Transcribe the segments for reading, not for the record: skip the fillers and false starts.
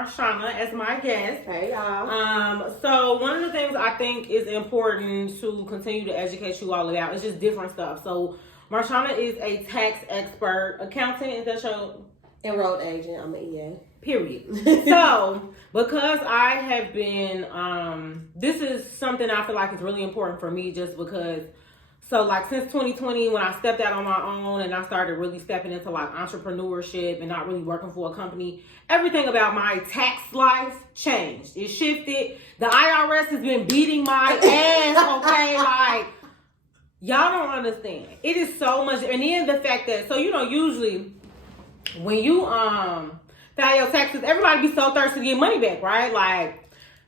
Marshawna as my guest. Hey, y'all. So one of the things I think is important to continue to educate you all about is just different stuff. So Marshawna is a tax expert, accountant. Is that your enrolled agent? I'm an EA. Period. So because I have been, this is something I feel like is really important for me, just because. So like since 2020, when I stepped out on my own and I started really stepping into like entrepreneurship and not really working for a company, everything about my tax life changed. It shifted. The IRS has been beating my ass, okay? Like, y'all don't understand. It is so much. And then the fact that, so usually when you file your taxes, everybody be so thirsty to get money back, right? Like,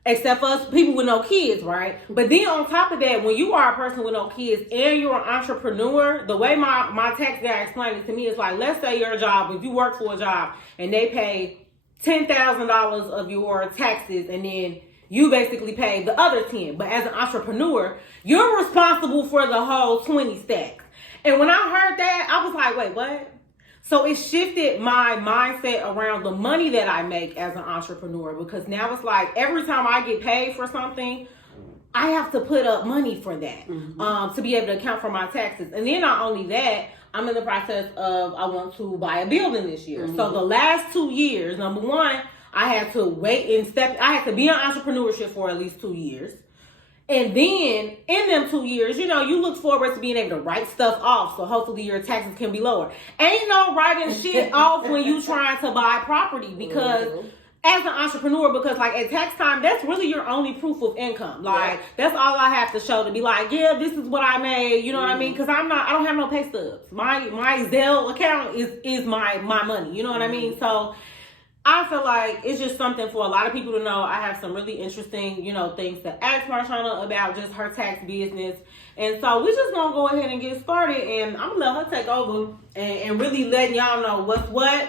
except for us people with no kids, right? But then on top of that, when you are a person with no kids and you're an entrepreneur, the way my tax guy explained it to me is like, let's say your job, if you work for a job and they pay $10,000 of your taxes and then you basically pay the other 10. But as an entrepreneur, you're responsible for the whole 20 stacks. And when I heard that, I was like, wait, what? So it shifted my mindset around the money that I make as an entrepreneur, because now it's like every time I get paid for something, I have to put up money for that to be able to account for my taxes. And then not only that, I'm in the process of, I want to buy a building this year. So the last 2 years, number one, I had to wait and I had to be in entrepreneurship for at least 2 years. And then in them 2 years, you look forward to being able to write stuff off. So hopefully your taxes can be lower. Ain't no writing shit off when you trying to buy property, because as an entrepreneur, because like at tax time, that's really your only proof of income. Like that's all I have to show to be like, yeah, this is what I made. You know what I mean? Because I don't have no pay stubs. My Zelle account is my money. You know what I mean? So I feel like it's just something for a lot of people to know. I have some really interesting, things to ask Marshawna about just her tax business. And so we're just going to go ahead and get started. And I'm going to let her take over and really letting y'all know what's what.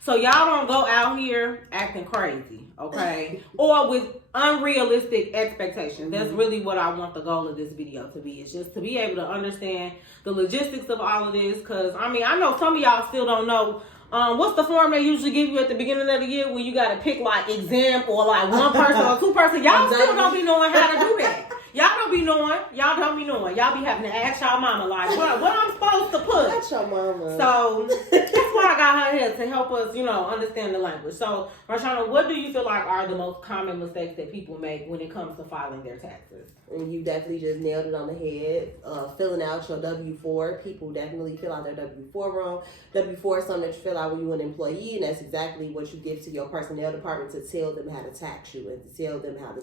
So y'all don't go out here acting crazy, okay? Or with unrealistic expectations. That's really what I want the goal of this video to be. It's just to be able to understand the logistics of all of this. Because, I know some of y'all still don't know. What's the form they usually give you at the beginning of the year when you got to pick like exam or like one person or two person? Y'all still don't be knowing how to do that. Y'all don't be knowing. Y'all be having to ask y'all mama like, what I'm supposed to put? That's your mama. So that's why I got her here, to help us, understand the language. So Marshawna, what do you feel like are the most common mistakes that people make when it comes to filing their taxes? And you definitely just nailed it on the head. Filling out your W-4. People definitely fill out their W-4 wrong. W-4 is something that you fill out when you're an employee, and that's exactly what you give to your personnel department to tell them how to tax you and to tell them how to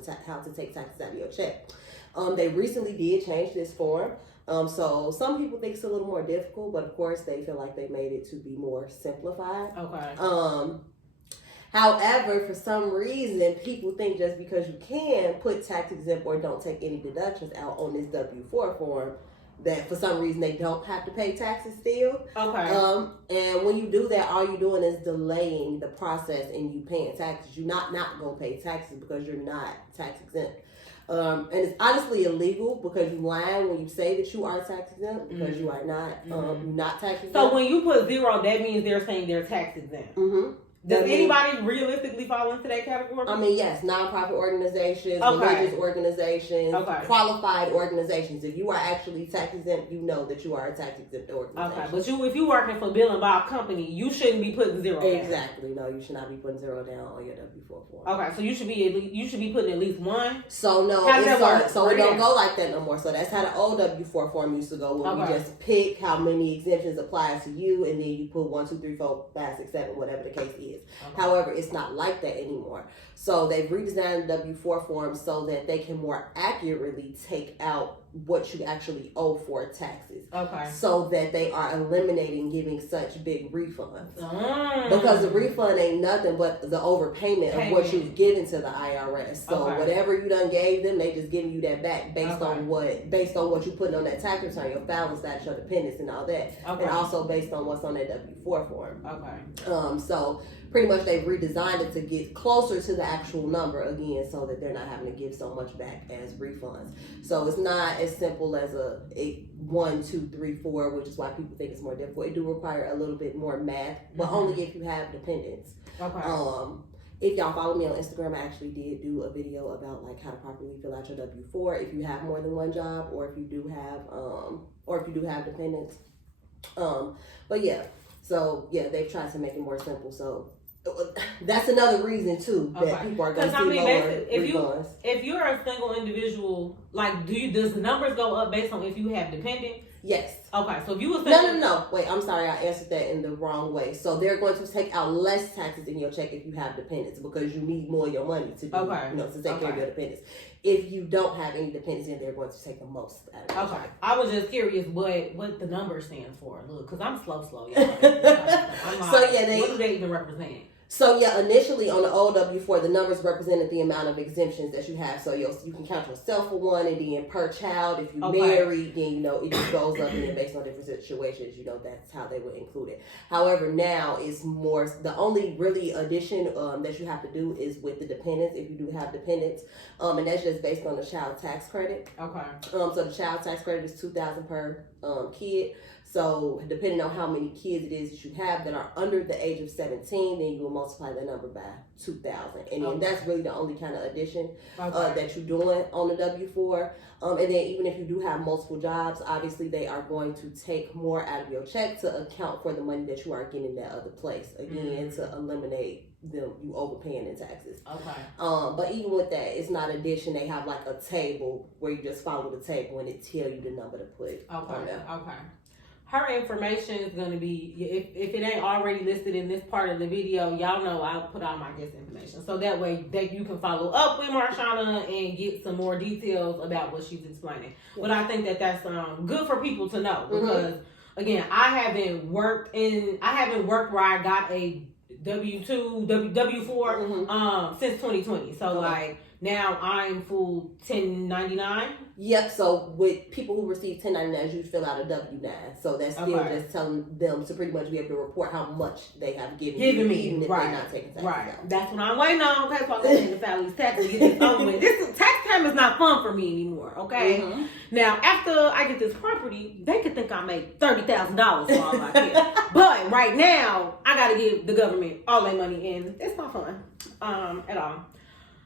take taxes out of your check. They recently did change this form. So some people think it's a little more difficult, but of course they feel like they made it to be more simplified. Okay. However, for some reason, people think just because you can put tax exempt or don't take any deductions out on this W-4 form, that for some reason they don't have to pay taxes still. Okay. And when you do that, all you're doing is delaying the process and you paying taxes. You're not going to pay taxes because you're not tax exempt. And it's honestly illegal because you lying when you say that you are tax exempt, because you are not. You're not tax exempt. So when you put 0, that means they're saying they're tax exempt. Does anybody realistically fall into that category? Yes, nonprofit organizations, religious organizations, qualified organizations. If you are actually tax exempt, you know that you are a tax exempt organization. Okay, but if you're working for Bill and Bob Company, you shouldn't be putting 0 down. Exactly. No, you should not be putting 0 down on your W-4 form. Okay, so you should be putting at least 1. So no, how does that work? So it don't go like that no more. So that's how the old W-4 form used to go. When we just pick how many exemptions apply to you, and then you put 1, 2, 3, 4, 5, 6, 7, whatever the case is. Okay. However, it's not like that anymore. So they've redesigned the W-4 form so that they can more accurately take out what you actually owe for taxes. Okay. So that they are eliminating giving such big refunds. Because the refund ain't nothing but the overpayment of what you've given to the IRS. So whatever you done gave them, they just giving you that back based on what you put on that tax return, your filing status, your dependents and all that. And also based on what's on that W-4 form. Okay. So pretty much they've redesigned it to get closer to the actual number again, so that they're not having to give so much back as refunds. So it's not as simple as a 1, 2, 3, 4, which is why people think it's more difficult. It do require a little bit more math, but only if you have dependents. If y'all follow me on Instagram, I actually did do a video about like how to properly fill out your W-4 if you have more than one job, or if you do have dependents. But yeah, so yeah, they've tried to make it more simple. So that's another reason too that people are going to see lower refunds. If you're a single individual, like, does the numbers go up based on if you have dependents? Yes. Okay, so if you was no. Wait, I'm sorry, I answered that in the wrong way. So they're going to take out less taxes in your check if you have dependents because you need more of your money to do, to take care of your dependents. If you don't have any dependents, then they're going to take the most out of it. Okay, I was just curious what the number stands for. Look, because I'm slow, y'all. I'm like, so yeah, what do they even represent? So yeah, initially on the old W-4, the numbers represented the amount of exemptions that you have. So you can count yourself for one, and then per child, if you're married, then it just goes up, and then based on different situations, that's how they would include it. However, now it's more, the only really addition that you have to do is with the dependents, if you do have dependents, and that's just based on the child tax credit. Okay. So the child tax credit is $2,000 per kid. So depending on how many kids it is that you have that are under the age of 17, then you will multiply that number by 2,000. And then that's really the only kind of addition that you're doing on the W-4. And then even if you do have multiple jobs, obviously they are going to take more out of your check to account for the money that you are getting that other place. Again, to eliminate you overpaying in taxes. Okay. But even with that, it's not addition. They have like a table where you just follow the table and it tell you the number to put on there. Okay. Her information is going to be, if it ain't already listed in this part of the video, y'all know I'll put all my guest information. So that way you can follow up with Marshawna and get some more details about what she's explaining. Yeah. But I think that's good for people to know because, again, I haven't worked where I got a W-2, W-4 since 2020. So like now I'm full 1099. Yep. So with people who receive 1099s, you fill out a W-9. So that's still just telling them to pretty much be able to report how much they have given me, even if they're not taking taxes out. That's what I'm waiting on. Okay, so I'm going to file these taxes. Get this over with. This tax time is not fun for me anymore. Okay. Now after I get this property, they could think I make $30,000 for all I care. But right now, I got to give the government all their money, and it's not fun at all.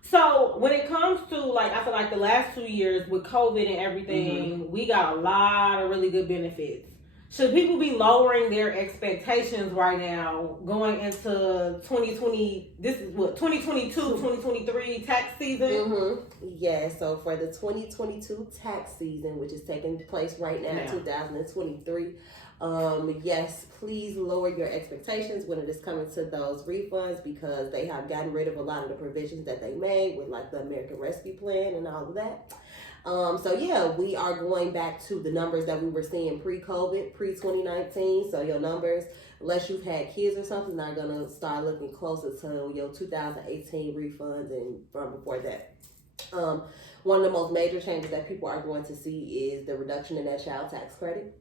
So when it comes to, like, I feel like the last 2 years with COVID and everything, we got a lot of really good benefits. Should people be lowering their expectations right now going into 2020? This is what, 2022, 2023 tax season? Yeah, so for the 2022 tax season, which is taking place right now, 2023, yes, please lower your expectations when it is coming to those refunds because they have gotten rid of a lot of the provisions that they made with like the American Rescue Plan and all of that. So yeah, we are going back to the numbers that we were seeing pre-COVID, pre-2019. So your numbers, unless you've had kids or something, are going to start looking closer to your 2018 refunds and from before that. One of the most major changes that people are going to see is the reduction in that child tax credit.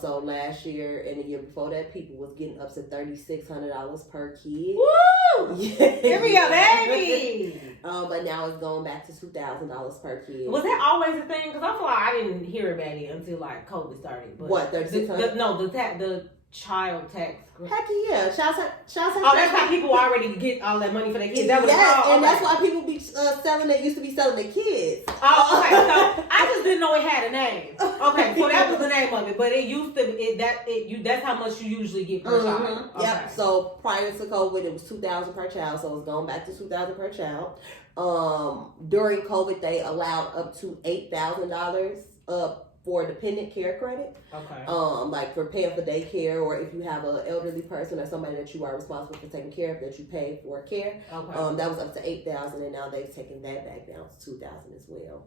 So last year and the year before that, people was getting up to $3,600 per kid. Woo! Yeah. Here we go, baby. But now it's going back to $2,000 per kid. Was that always a thing? Because I feel like I didn't hear about it until like COVID started. But what, $3,600? The child tax. Heck yeah, child tax. Oh, that's how people already get all that money for their kids. That was that's why people be used to be selling their kids. Oh, okay. So I just didn't know it had a name. Okay, so that was the name of it, but it used to that's how much you usually get per child. Okay. Yep. So prior to COVID, it was $2,000 per child, so it's going back to $2,000 per child. During COVID, they allowed up to $8,000 for dependent care credit. Okay. Like for paying for daycare, or if you have an elderly person or somebody that you are responsible for taking care of that you pay for care. Okay. That was up to $8,000, and now they've taken that back down to $2,000 as well.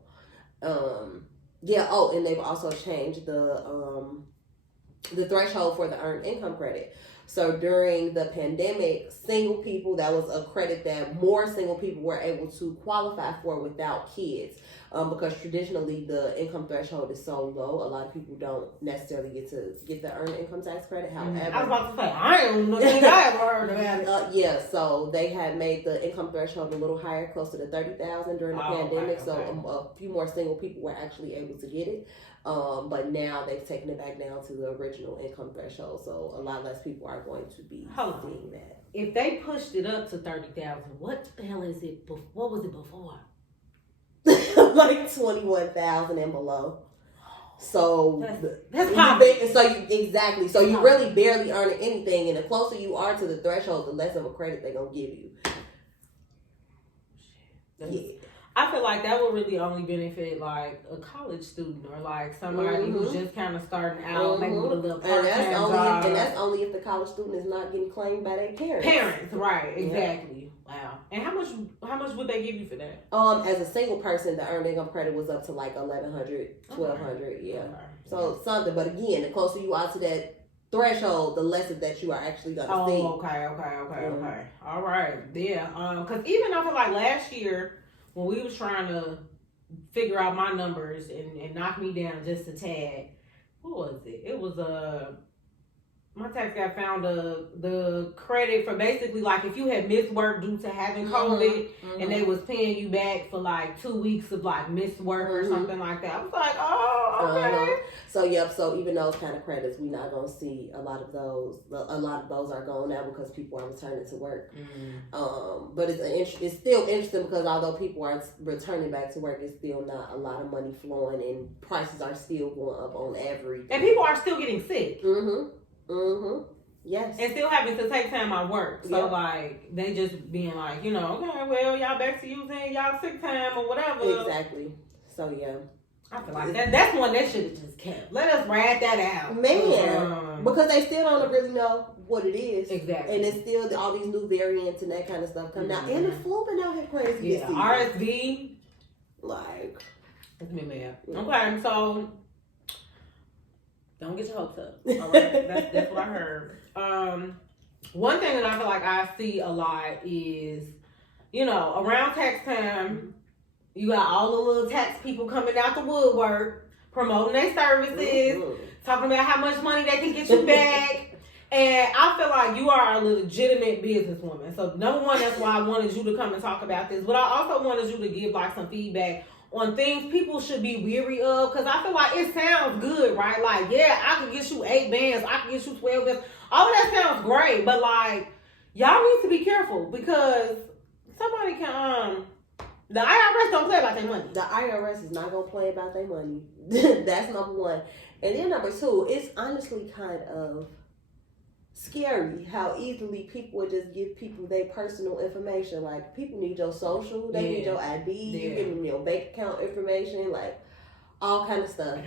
And they've also changed the threshold for the earned income credit. So during the pandemic, single people, that was a credit that more single people were able to qualify for without kids. Because traditionally the income threshold is so low, a lot of people don't necessarily get the earned income tax credit. However, I was about to say, I don't think I ever heard about it. So they had made the income threshold a little higher, closer to $30,000 during the pandemic. Okay. So a few more single people were actually able to get it. But now they've taken it back down to the original income threshold. So a lot less people are going to be seeing that. if they pushed it up to 30,000, what the hell is it? What was it before? Like 21,000 and below. So that's poverty. Exactly. So you really barely earning anything, and the closer you are to the threshold, the less of a credit they're gonna give you. Yeah. I feel like that would really only benefit like a college student or like somebody who's just kind of starting out, maybe with a little part-time job. And that's only if the college student is not getting claimed by their parents. Parents, right? Exactly. Yeah. Wow. And how much would they give you for that? As a single person, the earned income credit was up to like $1,100, $1,200. Yeah. Okay. So something, but again, the closer you are to that threshold, the less of that you are actually gonna see. Okay. All right. Yeah. Because even I feel like last year when we was trying to figure out my numbers and knock me down just a tad, what was it? It was my tax guy found the credit for basically like if you had missed work due to having COVID and they was paying you back for like 2 weeks of like missed work or something like that. I was like, oh, okay. So even those kind of credits, we're not gonna see a lot of those. A lot of those are going now because people are returning to work. But it's still interesting because although people are returning back to work, it's still not a lot of money flowing and prices are still going up on everything. And people are still getting sick. Yes. And still having to take time off work. So like they just being like, okay, well y'all back to using y'all sick time or whatever. Exactly. So yeah. I feel like that's one they should have just kept. Let us ride that out. Man. Because they still don't really know what it is. Exactly. And it's still all these new variants and that kind of stuff coming out. And the flu been out here crazy. Yeah. RSV. Like. It's been bad. Okay, so don't get your hopes up. All right, that's what I heard. One thing that I feel like I see a lot is, around tax time, you got all the little tax people coming out the woodwork, promoting their services, talking about how much money they can get you back. And I feel like you are a legitimate businesswoman. So number one, that's why I wanted you to come and talk about this. But I also wanted you to give like some feedback on things people should be weary of, because I feel like it sounds good, right? Like, yeah, I could get you 8 bands, I could get you 12 bands. All of that sounds great, but like, y'all need to be careful because somebody can, the IRS don't play about their money. The IRS is not going to play about their money. That's number one. And then number two, it's honestly kind of scary how easily people would just give people their personal information. Like, people need your social, they need your ID, you give them your bank account information, like all kind of stuff.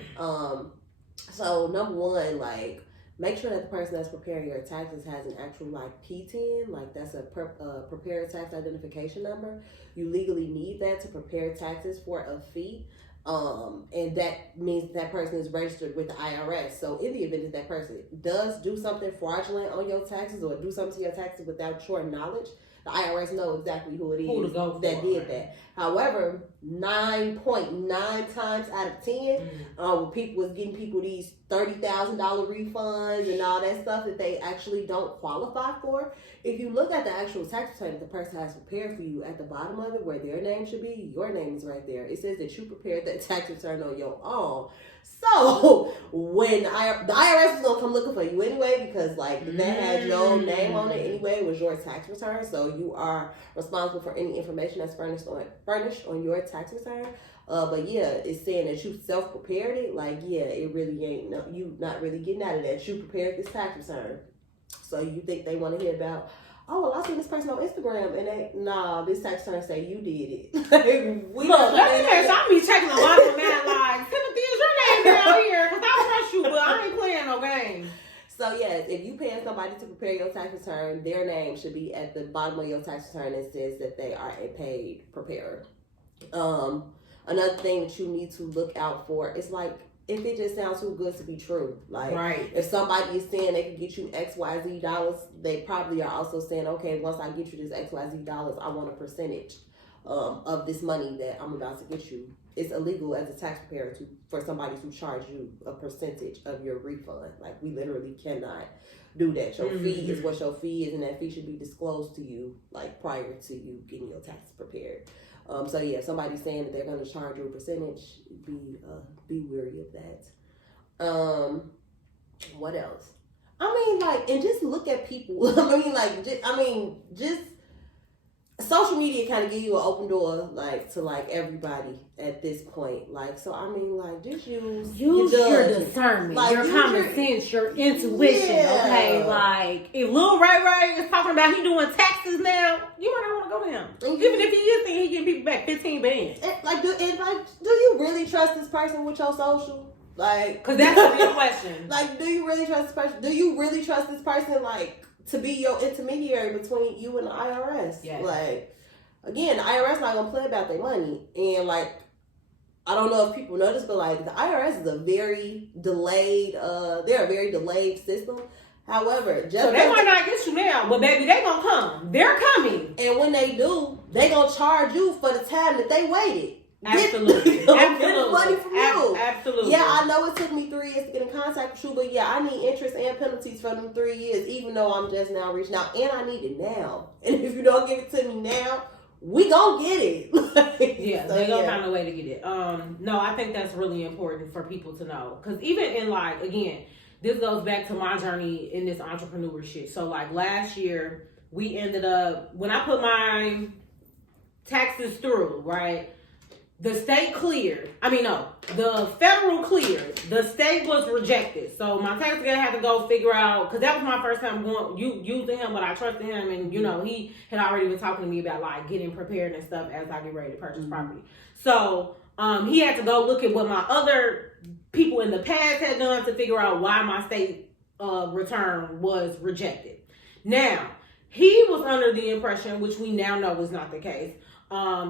So number one, like, make sure that the person that's preparing your taxes has an actual like P10, like that's a prepared tax identification number. You legally need that to prepare taxes for a fee. And that means that person is registered with the IRS. So in the event that that person does do something fraudulent on your taxes or do something to your taxes without your knowledge, the IRS knows exactly who it is that did that. However, 9.9 times out of 10, when people was getting people these $30,000 refunds and all that stuff that they actually don't qualify for. If you look at the actual tax return that the person has prepared for you, at the bottom of it where their name should be, your name is right there. It says that you prepared that tax return on your own. So when the IRS is gonna come looking for you anyway, because like that had your name on it anyway, it was your tax return. So you are responsible for any information that's furnished on your tax return. But yeah, it's saying that you self-prepared it. Like, yeah, it really ain't. No, you not really getting out of that. You prepared this tax return. So you think they want to hear about? Oh, well, I see this person on Instagram, and this tax return say you did it. Look, I'll be checking a lot of man like, Timothy, is your name down here? Because I trust you, but I ain't playing no game. So yes, if you paying somebody to prepare your tax return, their name should be at the bottom of your tax return that says that they are a paid preparer. Another thing that you need to look out for is like, if it just sounds too good to be true. Like, if somebody is saying they can get you XYZ dollars, they probably are also saying, okay, once I get you this XYZ dollars, I want a percentage of this money that I'm about to get you. It's illegal as a tax preparer for somebody to charge you a percentage of your refund. Like, we literally cannot do that. Your fee is what your fee is, and that fee should be disclosed to you like prior to you getting your taxes prepared. So yeah, if somebody's saying that they're going to charge you a percentage, be wary of that. What else? And just look at people. Just social media kind of give you an open door, to everybody at this point. Just use your discernment, your common sense, your intuition. Okay, if Lil Ray is talking about he doing taxes now, you might not want to go to him, even if he is thinking he getting people back 15 bands. Do you really trust this person with your social? Because that's a real question. Do you really trust this person? Do you really trust this person, to be your intermediary between you and the IRS? Yes. Again, the IRS not gonna play about their money. And, I don't know if people know this, but, the IRS is a very delayed, they're a very delayed system. However, so they might not get you now, but baby, they gonna come. They're coming. And when they do, they gonna charge you for the time that they waited. Absolutely. Get the money from you. Absolutely. Yeah, I know it took me 3 years to get in contact with you, but yeah, I need interest and penalties for them 3 years, even though I'm just now reaching out, and I need it now. And if you don't give it to me now, we gonna get it. They gonna find a way to get it. No, I think that's really important for people to know, because even in again, this goes back to my journey in this entrepreneurship. So last year, we ended up, when I put my taxes through, right? The state cleared. The federal cleared. The state was rejected. So my tax guy had to go figure out, because that was my first time using him, but I trusted him, and he had already been talking to me about getting prepared and stuff as I get ready to purchase property. So he had to go look at what my other people in the past had done to figure out why my state return was rejected. Now, he was under the impression, which we now know is not the case.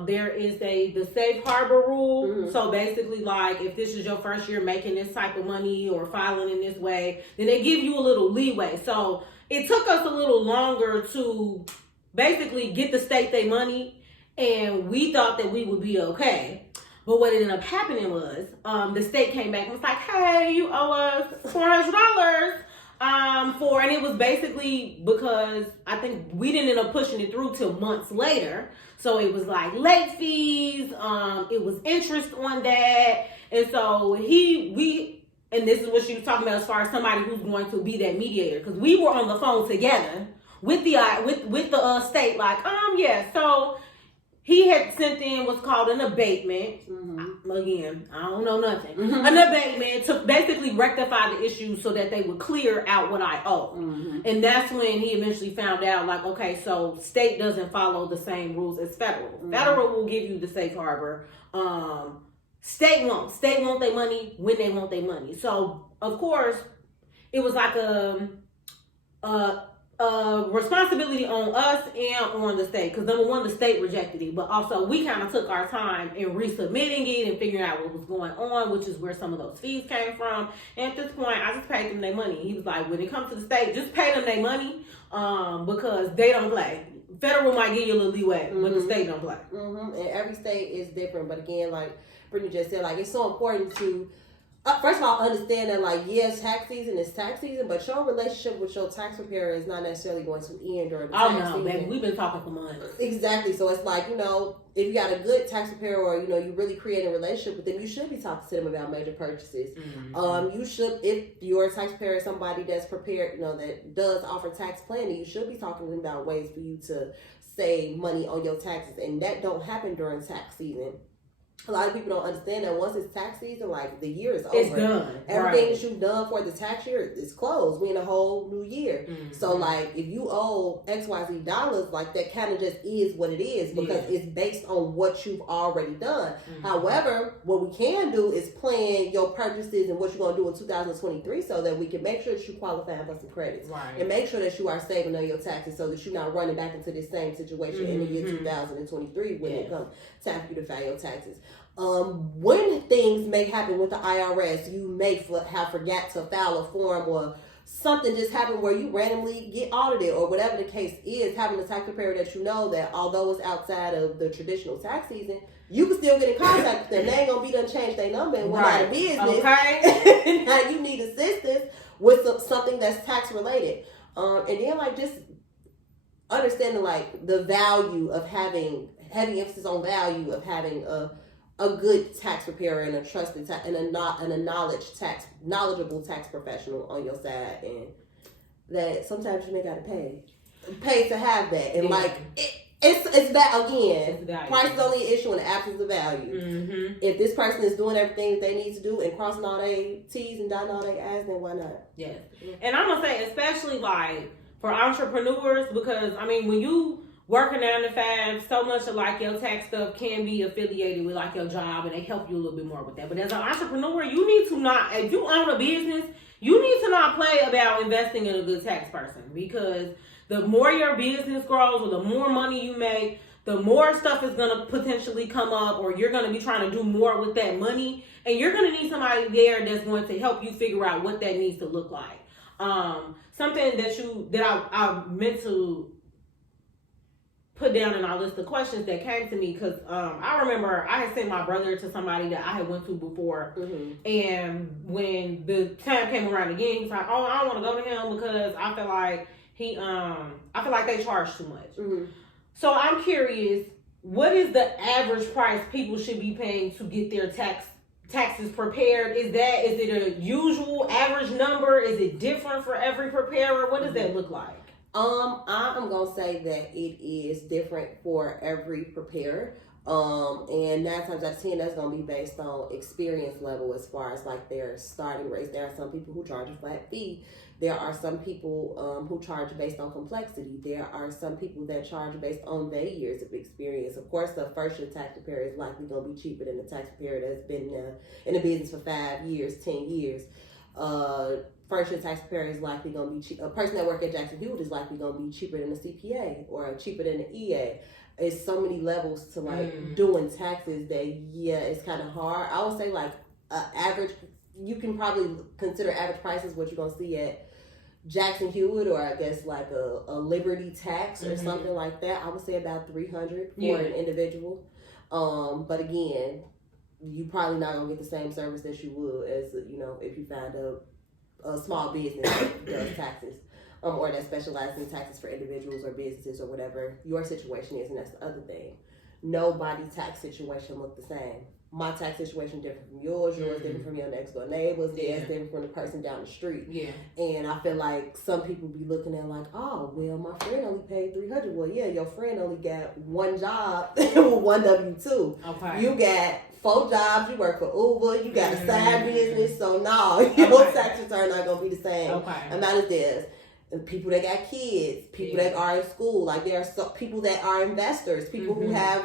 There is the safe harbor rule. Mm-hmm. So basically, if this is your first year making this type of money or filing in this way, then they give you a little leeway. So it took us a little longer to basically get the state their money, and we thought that we would be okay. But what ended up happening was the state came back and was like, hey, you owe us $400. And it was basically because I think we didn't end up pushing it through till months later. So it was late fees, it was interest on that. And so and this is what she was talking about as far as somebody who's going to be that mediator. Because we were on the phone together with the state, so he had sent in what's called an abatement. Mm-hmm. Again, I don't know nothing. Mm-hmm. An abatement to basically rectify the issue so that they would clear out what I owe. Mm-hmm. And that's when he eventually found out, okay, so state doesn't follow the same rules as federal. Mm-hmm. Federal will give you the safe harbor. State won't. State want their money when they want their money. So, of course, it was a responsibility on us and on the state, because number one, the state rejected it, but also we kind of took our time in resubmitting it and figuring out what was going on, which is where some of those fees came from. And at this point, I just paid them their money. He was like, when it comes to the state, just pay them their money, because they don't play. Federal might give you a little leeway, mm-hmm. but the state don't play. Mm-hmm. And every state is different, but again, Brittany just said, it's so important to first of all, understand that, yes, tax season is tax season, but your relationship with your tax preparer is not necessarily going to end during the tax season. Baby, we've been talking for months. Exactly. So it's if you got a good tax preparer, or, you really create a relationship with them, you should be talking to them about major purchases. Mm-hmm. You should, if your tax preparer is somebody that's prepared, that does offer tax planning, you should be talking to them about ways for you to save money on your taxes. And that don't happen during tax season. A lot of people don't understand that once it's tax season, the year is over. It's done. Everything that you've done for the tax year is closed. We in a whole new year. Mm-hmm. So, if you owe XYZ dollars, that kind of just is what it is, because it's based on what you've already done. Mm-hmm. However, what we can do is plan your purchases and what you're going to do in 2023 so that we can make sure that you qualify for some credits. Right. And make sure that you are saving on your taxes so that you're not running back into this same situation in the year 2023 when it comes time for you to file your taxes. When things may happen with the IRS, you may have forgot to file a form, or something just happened where you randomly get audited, or whatever the case is, having a tax preparer that that although it's outside of the traditional tax season, you can still get in contact with them. They ain't gonna be done change their number and went out of business. Okay. Now you need assistance with something that's tax related. And then just understanding the value of having heavy emphasis on value of having a good tax preparer and a trusted and a knowledgeable tax professional on your side. And that sometimes you may gotta pay to have that, and Yeah. like it's that again. It's value. Price is only an issue in the absence of value. Mm-hmm. If this person is doing everything that they need to do and crossing all their T's and dotting all their I's, then why not? Yes. And I'm gonna say, especially like for entrepreneurs, because I mean, when you working 9 to 5, so much of like your tax stuff can be affiliated with like your job, and they help you a little bit more with that. But as an entrepreneur, you need to not, if you own a business, you need to not play about investing in a good tax person, because the more your business grows or the more money you make, the more stuff is going to potentially come up, or you're going to be trying to do more with that money, and you're going to need somebody there that's going to help you figure out what that needs to look like. Something that I meant to put down in our list of questions that came to me, because I remember I had sent my brother to somebody that I had went to before, and when the time came around again, he's like, "Oh, I don't want to go to him because I feel like I feel like they charge too much." So I'm curious, what is the average price people should be paying to get their taxes prepared? Is it a usual average number? Is it different for every preparer? What does that look like? I'm gonna say that it is different for every preparer. And 9 times out of 10, that's gonna be based on experience level as far as like their starting rates. There are some people who charge a flat fee. There are some people who charge based on complexity. There are some people that charge based on their years of experience. Of course, the first year tax preparer is likely gonna be cheaper than the tax preparer that's been in the business for 5 years, 10 years. First year tax preparer is likely going to be cheap. A person that work at Jackson Hewitt is likely going to be cheaper than a CPA or cheaper than an EA. It's so many levels to like doing taxes that it's kind of hard. I would say like average. You can probably consider average prices what you're going to see at Jackson Hewitt, or I guess like a Liberty Tax or something like that. I would say about $300 for an individual. But again, you probably not gonna get the same service that you would as if you find a small business that does taxes, or that specializes in taxes for individuals or businesses or whatever your situation is. And that's the other thing. Nobody's tax situation look the same. My tax situation different from yours. Yours different from your next door neighbors. Theirs different from the person down the street. Yeah. And I feel like some people be looking at like, oh, well, my friend only paid $300. Well, yeah, your friend only got one job with one W-2. Okay. You got 4 jobs. You work for Uber. You got a side business. So no, your tax return not gonna be the same amount as theirs. And people that got kids, people that are in school, like there are people that are investors, people who have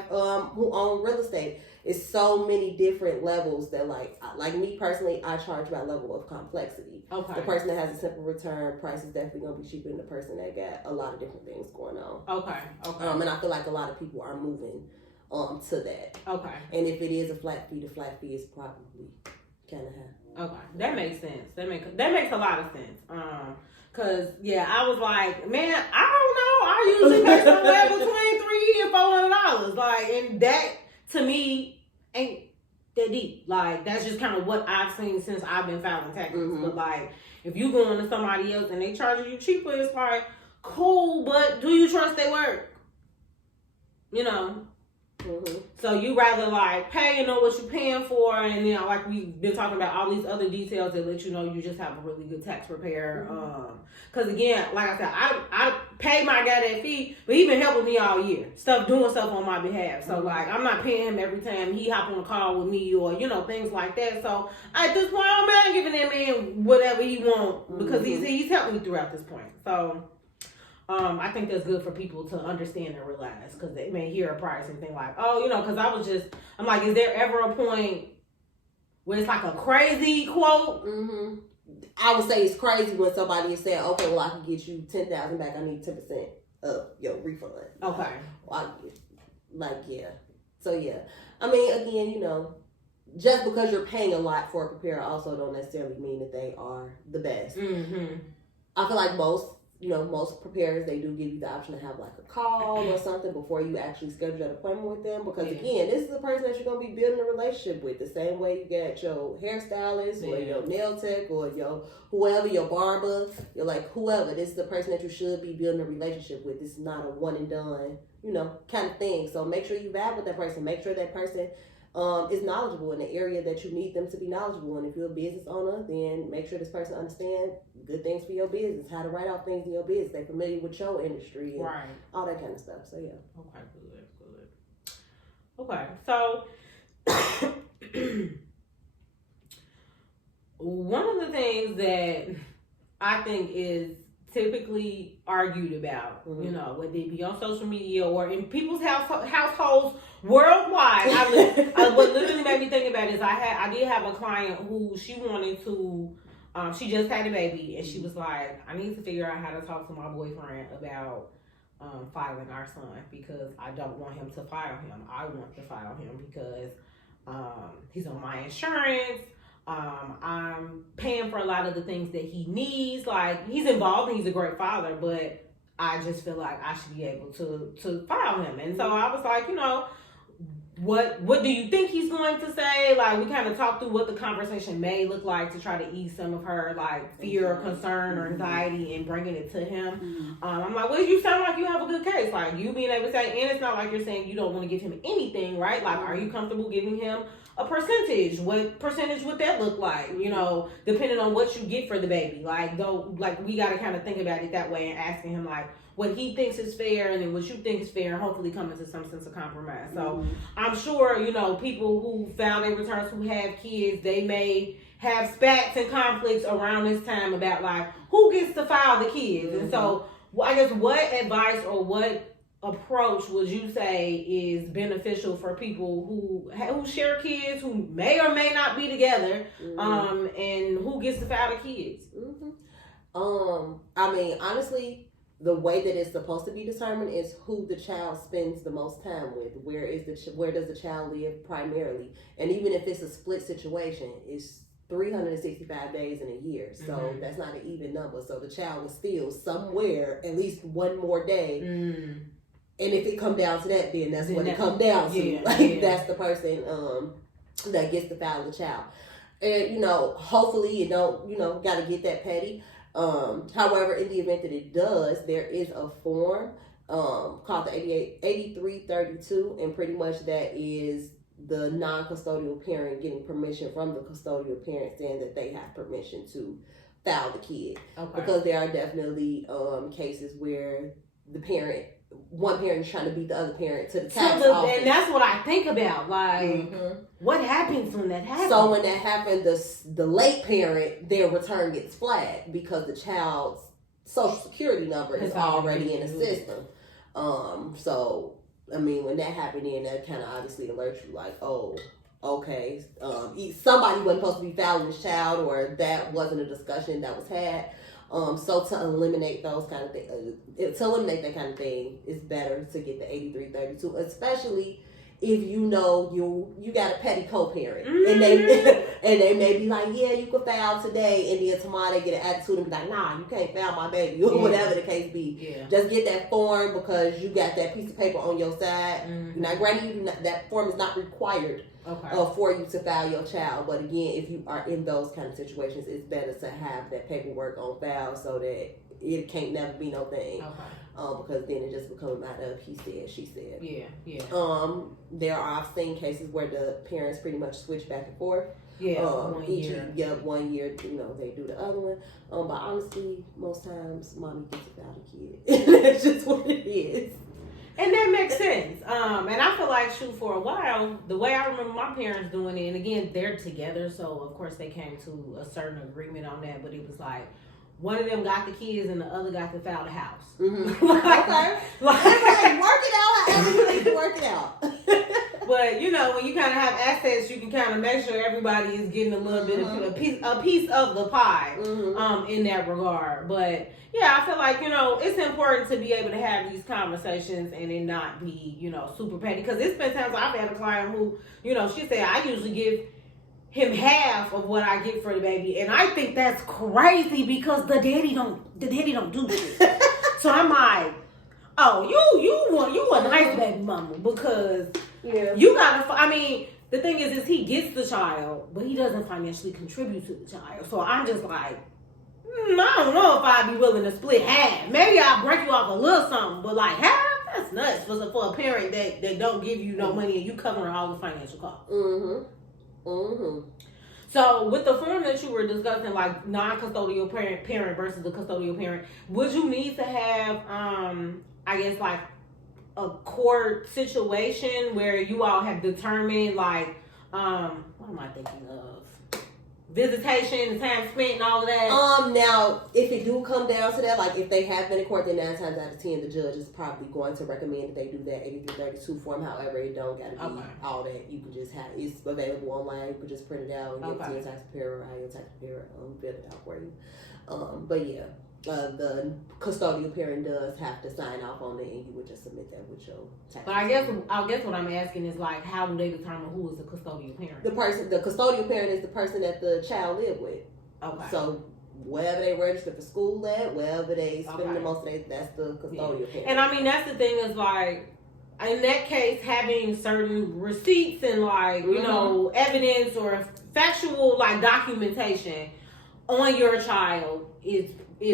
who own real estate. It's so many different levels that like me personally, I charge by level of complexity. Okay. The person that has a simple return price is definitely gonna be cheaper than the person that got a lot of different things going on. Okay. And I feel like a lot of people are moving to that. Okay. And if it is a flat fee, the flat fee is probably kind of high. Okay, that makes sense. That makes a lot of sense. Cause I was like, man, I don't know. I usually pay somewhere between $300 and $400. Like, and that to me ain't that deep. Like, that's just kind of what I've seen since I've been filing taxes. But like, if you going to somebody else and they charging you cheaper, it's like, cool, but do you trust their work? So you rather like pay and know what you're paying for, and then like we've been talking about all these other details that let you know you just have a really good tax preparer. Because again, like I said, I pay my guy that fee, but he been helping me all year, doing stuff on my behalf. So like I'm not paying him every time he hop on a call with me or things like that. So at this point, I'm not giving that man whatever he want because he's helped me throughout this point. So. I think that's good for people to understand and realize, because they may hear a price and think like, oh, because I'm like, is there ever a point where it's like a crazy quote? I would say it's crazy when somebody is saying, okay, well, I can get you $10,000 back. I need 10% of your refund. Okay. So yeah. I mean, again, just because you're paying a lot for a preparer also don't necessarily mean that they are the best. I feel like most preparers, they do give you the option to have like a call or something before you actually schedule an appointment with them. Because again, this is the person that you're going to be building a relationship with. The same way you get your hairstylist or your nail tech or your whoever, your barber, you're like whoever. This is the person that you should be building a relationship with. This is not a one and done, kind of thing. So make sure you vibe with that person. Make sure that person is knowledgeable in the area that you need them to be knowledgeable. And if you're a business owner, then make sure this person understands good things for your business, how to write off things in your business. They're familiar with your industry and right. all that kind of stuff. So yeah. Okay, good. Okay, so one of the things that I think is typically argued about, you know, whether it be on social media or in people's households worldwide. What literally made me think about it is I did have a client who she wanted to, she just had a baby, and she was like, I need to figure out how to talk to my boyfriend about filing our son, because I don't want him to file him. I want to file him because he's on my insurance. I'm paying for a lot of the things that he needs. Like, he's involved and he's a great father, but I just feel like I should be able to file him. And so I was like, you know, what do you think he's going to say? Like, we kind of talked through what the conversation may look like to try to ease some of her like fear or concern or anxiety and bringing it to him. I'm like, well, you sound like you have a good case. Like, you being able to say, and it's not like you're saying you don't want to give him anything, right? Like, are you comfortable giving him a percentage? What percentage would that look like? You know, depending on what you get for the baby. Like, though, like, we got to kind of think about it that way and asking him like what he thinks is fair and then what you think is fair, and hopefully come into some sense of compromise. So I'm sure, you know, people who file their returns who have kids, they may have spats and conflicts around this time about like who gets to file the kids. And so I guess what advice or what approach would you say is beneficial for people who share kids, who may or may not be together, and who gets to file the kids? I mean, honestly, the way that it's supposed to be determined is who the child spends the most time with. Where does the child live primarily? And even if it's a split situation, it's 365 days in a year. So that's not an even number. So the child is still somewhere at least one more day. And if it come down to that, then that's what it come down to. That's the person that gets to file the child. And, you know, hopefully you don't, you know, got to get that petty. However, in the event that it does, there is a form called the 8332, and pretty much that is the non-custodial parent getting permission from the custodial parent saying that they have permission to file the kid. Because there are definitely cases where one parent is trying to beat the other parent to the tax office. And that's what I think about. Like, what happens when that happens? So when that happens, the late parent, their return gets flagged because the child's social security number is already in the system. So, I mean, when that happened, then that kind of obviously alerts you like, oh, okay, somebody wasn't supposed to be filing this child, or that wasn't a discussion that was had. So to eliminate those kind of things, it's better to get the 8332, especially if you know you got a petty co-parent, and they may be like, yeah, you can file today, and then tomorrow they get an attitude and be like, nah, you can't file my baby, or whatever the case be. Just get that form because you got that piece of paper on your side. Now, granted, that form is not required for you to file your child, but again, if you are in those kind of situations, it's better to have that paperwork on file so that it can't never be no thing. Because then it just becomes a matter of he said, she said. I've seen cases where the parents pretty much switch back and forth. 1 year. 1 year, you know, they do the other one. But honestly, most times, mommy gets to file the kid. That's just what it is. And that makes sense. And I feel like, shoot, for a while, the way I remember my parents doing it, and again, they're together, so of course they came to a certain agreement on that, but it was like, one of them got the kids and the other got to file the house. Work it out however you need to work it out. But, you know, when you kind of have assets, you can kind of make sure everybody is getting a little bit of a piece of the pie in that regard. But, yeah, I feel like, you know, it's important to be able to have these conversations and it not be, you know, super petty. Because it's been times I've had a client who, you know, she said, I usually give him half of what I get for the baby, and I think that's crazy because the daddy don't do shit. So I'm like, oh, you a nice baby mama because you gotta. I mean, the thing is he gets the child, but he doesn't financially contribute to the child. So I'm just like, I don't know if I'd be willing to split half. Maybe I'll break you off a little something, but like half. That's nuts for a parent that don't give you no money and you covering all the financial costs. So with the form that you were discussing, like non-custodial parent versus the custodial parent, would you need to have, I guess, like a court situation where you all have determined, like, what am I thinking of? Visitation, the time spent, and all of that. Now, if it do come down to that, like if they have been in court, then 9 times out of 10, the judge is probably going to recommend that they do that 8332 form. However, it don't gotta be all that. You can just have it's available online. You can just print it out and give it to your tax preparer, or your tax preparer fill it out for you. But yeah. The custodial parent does have to sign off on it, and you would just submit that with your tax. But I guess what I'm asking is like, how do they determine who is the custodial parent? The custodial parent is the person that the child live with. Okay. So wherever they register for school at, wherever they spend the most of their, that's the custodial parent. And I mean, that's the thing is like, in that case, having certain receipts and like, you know, evidence or factual like documentation on your child is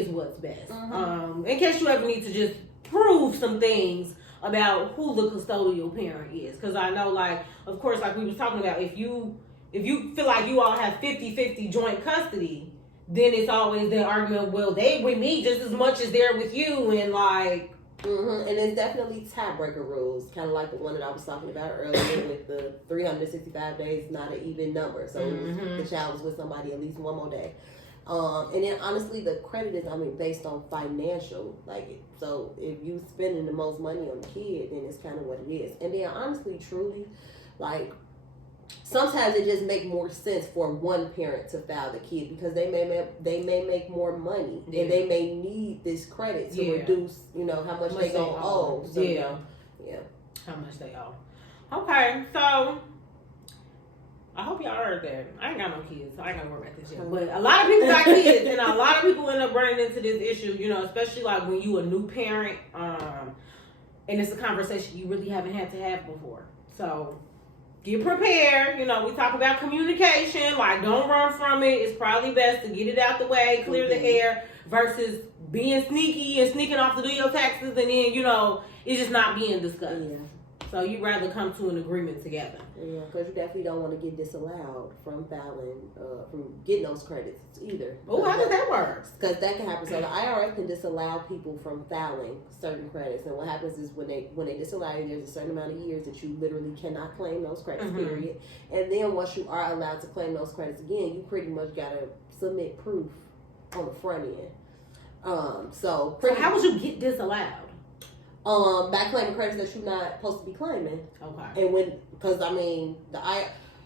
what's best. In case you ever need to just prove some things about who the custodial parent is. Because I know, like, of course, like we was talking about, if you feel like you all have 50-50 joint custody, then it's always the argument, well, they with me just as much as they're with you, and like... And there's definitely tiebreaker rules, kind of like the one that I was talking about earlier with the 365 days, not an even number. So the child was with somebody at least one more day. And then honestly, the credit is, based on financial. Like, so if you spending the most money on the kid, then it's kind of what it is. And then honestly, truly, like, sometimes it just make more sense for one parent to file the kid because they may make more money and they may need this credit to reduce, how much they gonna owe. So, how much they owe. Okay, so I hope y'all heard that. I ain't got no kids, so I ain't gotta worry about this shit. But a lot of people got kids, and a lot of people end up running into this issue, especially like when you a new parent, and it's a conversation you really haven't had to have before. So get prepared. We talk about communication. Like, don't run from it. It's probably best to get it out the way, clear the air, versus being sneaky and sneaking off to do your taxes, and then, it's just not being discussed. Yeah. So you'd rather come to an agreement together. Yeah, because you definitely don't want to get disallowed from filing, from getting those credits either. Oh, how does that work? Because that can happen. So the IRS can disallow people from filing certain credits. And what happens is when they disallow you, there's a certain amount of years that you literally cannot claim those credits, period. And then once you are allowed to claim those credits again, you pretty much got to submit proof on the front end. So how would you get disallowed? By claiming credits that you're not supposed to be claiming. Okay. And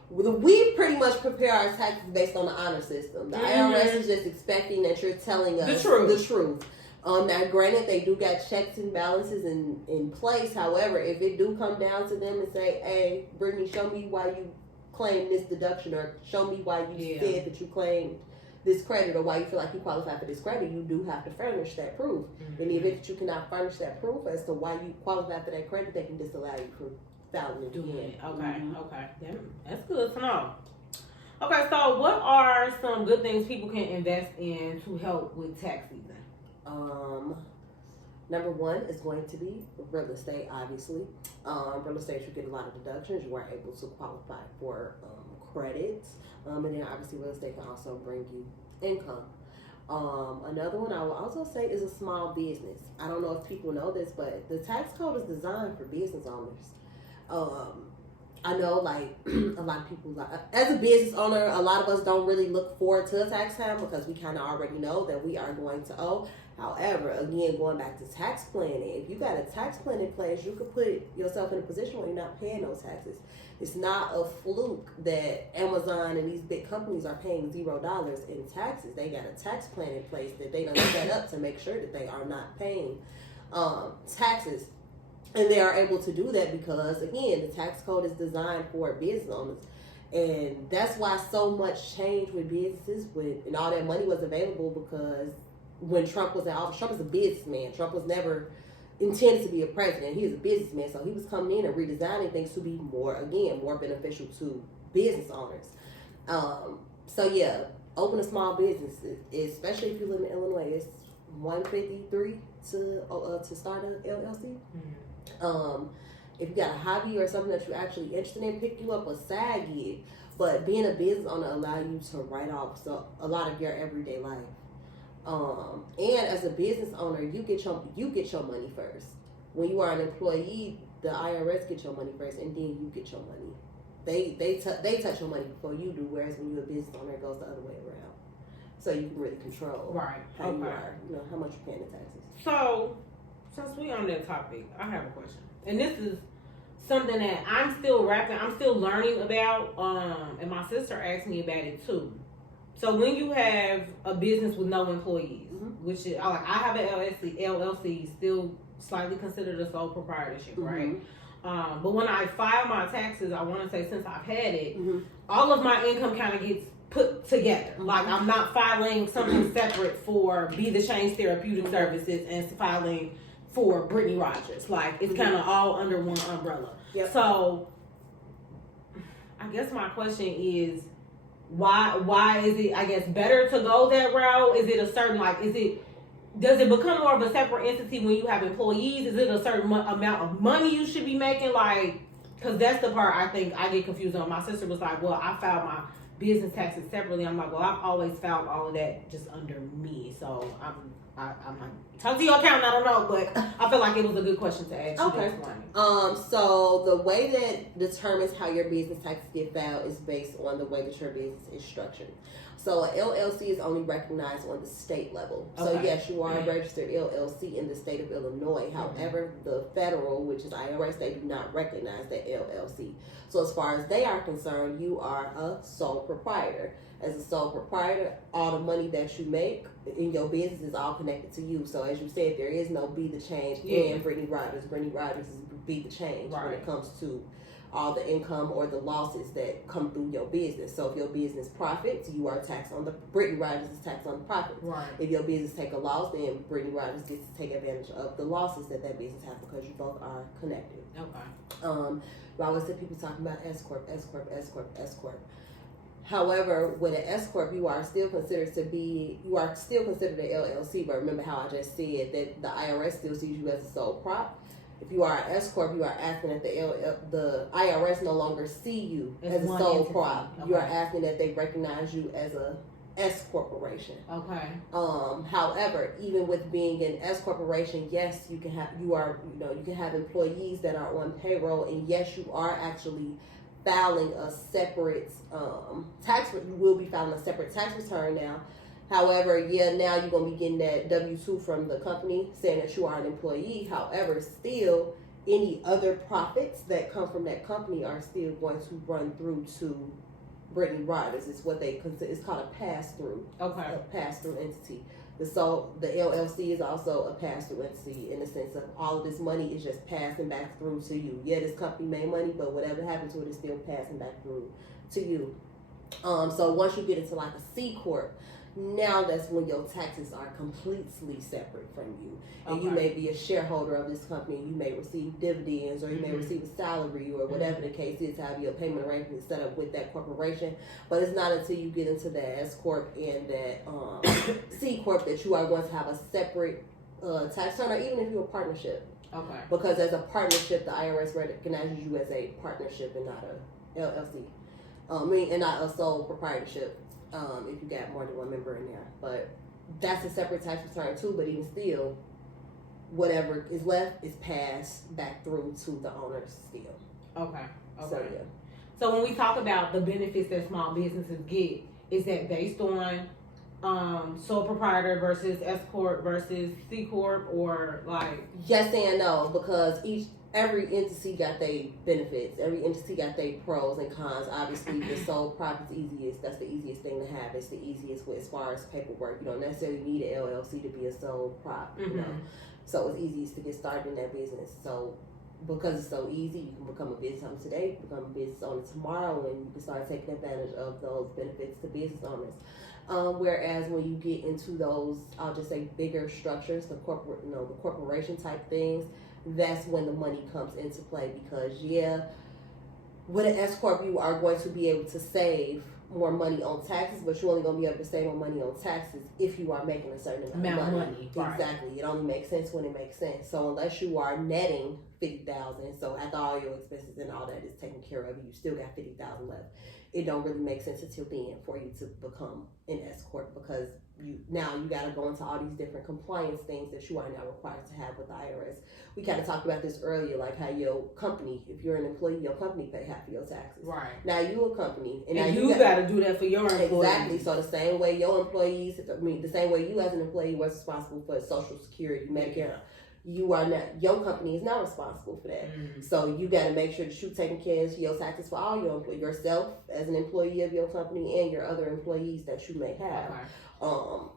we pretty much prepare our taxes based on the honor system. The IRS is just expecting that you're telling us the truth. Now, granted, they do got checks and balances in place. However, if it do come down to them and say, "Hey, Brittany, show me why you claimed this deduction," or "Show me why you said that you claimed this credit," or why you feel like you qualify for this credit, you do have to furnish that proof. In the event that you cannot furnish that proof as to why you qualify for that credit, they can disallow you from filing it again. Okay. That's good to know. Okay, so what are some good things people can invest in to help with tax season? Number one is going to be real estate, obviously. Real estate, you get a lot of deductions. You are able to qualify for credits. And then obviously real estate can also bring you income. Another one I will also say is a small business. I don't know if people know this, but the tax code is designed for business owners. I know, like, a lot of people, as a business owner, a lot of us don't really look forward to a tax time because we kind of already know that we are going to owe. However, again, going back to tax planning, if you got a tax plan in place, you could put yourself in a position where you're not paying those taxes. It's not a fluke that Amazon and these big companies are paying $0 in taxes. They got a tax plan in place that they done set up to make sure that they are not paying taxes. And they are able to do that because, again, the tax code is designed for business owners. And that's why so much changed with businesses and all that money was available, because when Trump was in office, Trump was a businessman. Trump was never intended to be a president. He was a businessman. So he was coming in and redesigning things to be more beneficial to business owners. Open a small business, especially if you live in Illinois. It's $153 to start an LLC. If you got a hobby or something that you're actually interested in, pick you up a side gig. But being a business owner allow you to write off a lot of your everyday life. And as a business owner, you get your money first. When you are an employee, the IRS get your money first, and then you get your money. They touch your money before you do. Whereas when you're a business owner, it goes the other way around. So you can really control how you are, how much you're paying in taxes. So, since we on that topic, I have a question, and this is something that I'm still learning about. And my sister asked me about it too. So when you have a business with no employees, which is I have an LLC, still slightly considered a sole proprietorship, right? But when I file my taxes, I want to say since I've had it, all of my income kind of gets put together. Like I'm not filing something separate for Be the Change Therapeutic Services and filing for Brittany Rogers. Like it's kind of all under one umbrella. Yep. So I guess my question is, why is it, I guess, better to go that route? Is it a certain, does it become more of a separate entity when you have employees? Is it a certain amount of money you should be making? Because that's the part I think I get confused on. My sister was like, well, I filed my business taxes separately. I'm like, well, I've always filed all of that just under me. So I'm like, talk to your accountant, I don't know, but I feel like it was a good question to ask. Okay. So the way that determines how your business taxes get filed is based on the way that your business is structured. So an LLC is only recognized on the state level. Okay. So yes, you are a registered LLC in the state of Illinois. However, the federal, which is IRS, they do not recognize that LLC. So as far as they are concerned, you are a sole proprietor. As a sole proprietor, all the money that you make in your business is all connected to you. So as you said, there is no Be the Change in Brittany Rogers. Brittany Rogers is Be the Change when it comes to all the income or the losses that come through your business. So if your business profits, you are taxed on Brittany Rogers is taxed on the profits. Right. If your business take a loss, then Brittany Rogers gets to take advantage of the losses that business has because you both are connected. Okay. I always see people talking about S Corp. However, with an S Corp, you are still considered an LLC, but remember how I just said that the IRS still sees you as a sole prop. If you are an S Corp, you are asking that the IRS no longer see you as a sole prop. Okay. You are asking that they recognize you as a S corporation. Okay. However, even with being an S corporation, yes, you can have employees that are on payroll, and yes, you are actually filing a separate you will be filing a separate tax return now. However, now you're going to be getting that W-2 from the company saying that you are an employee. However, still, any other profits that come from that company are still going to run through to Brittany Rogers. It's what they consider, it's called a pass-through. Okay. A pass-through entity. The LLC is also a pass-through entity in the sense of all of this money is just passing back through to you. Yeah, this company made money, but whatever happened to it is still passing back through to you. So once you get into like a C Corp, now that's when your taxes are completely separate from you. And you may be a shareholder of this company, you may receive dividends, or you may receive a salary, or whatever the case is, have your payment arrangement set up with that corporation. But it's not until you get into that S Corp and that C Corp that you are going to have a separate tax return, or even if you're a partnership. Okay. Because as a partnership, the IRS recognizes you as a partnership and not a LLC. And not a sole proprietorship. If you got more than one member in there, but that's a separate tax return too. But even still, whatever is left is passed back through to the owners still. Okay. So, yeah. So when we talk about the benefits that small businesses get, is that based on sole proprietor versus S Corp versus C Corp, or like? Yes and no, because every entity got their benefits. Every entity got their pros and cons. Obviously, the sole prop is easiest. That's the easiest thing to have. It's the easiest as far as paperwork. You don't necessarily need an LLC to be a sole prop. You know, so it's easiest to get started in that business. So because it's so easy, you can become a business owner today, become a business owner tomorrow, and you can start taking advantage of those benefits to business owners. Whereas when you get into those, I'll just say bigger structures, the corporation type things, that's when the money comes into play. Because with an S Corp, you are going to be able to save more money on taxes, but you're only going to be able to save more money on taxes if you are making a certain amount of money. Right. Exactly. It only makes sense when it makes sense. So unless you are netting $50,000. So after all your expenses and all that is taken care of, you still got $50,000 left. It don't really make sense until then for you to become an S corp, because you got to go into all these different compliance things that you are now required to have with the IRS. We kind of talked about this earlier, like how your company, if you're an employee, your company pay half of your taxes. Right. Now you a company, and now you got to do that for your employees. Exactly. So the same way your employees, the same way you as an employee was responsible for Social Security, Medicare. You are not, your company is not responsible for that. Mm-hmm. So you got to make sure that you're taking care of your taxes for all your employees, yourself as an employee of your company and your other employees that you may have. Okay.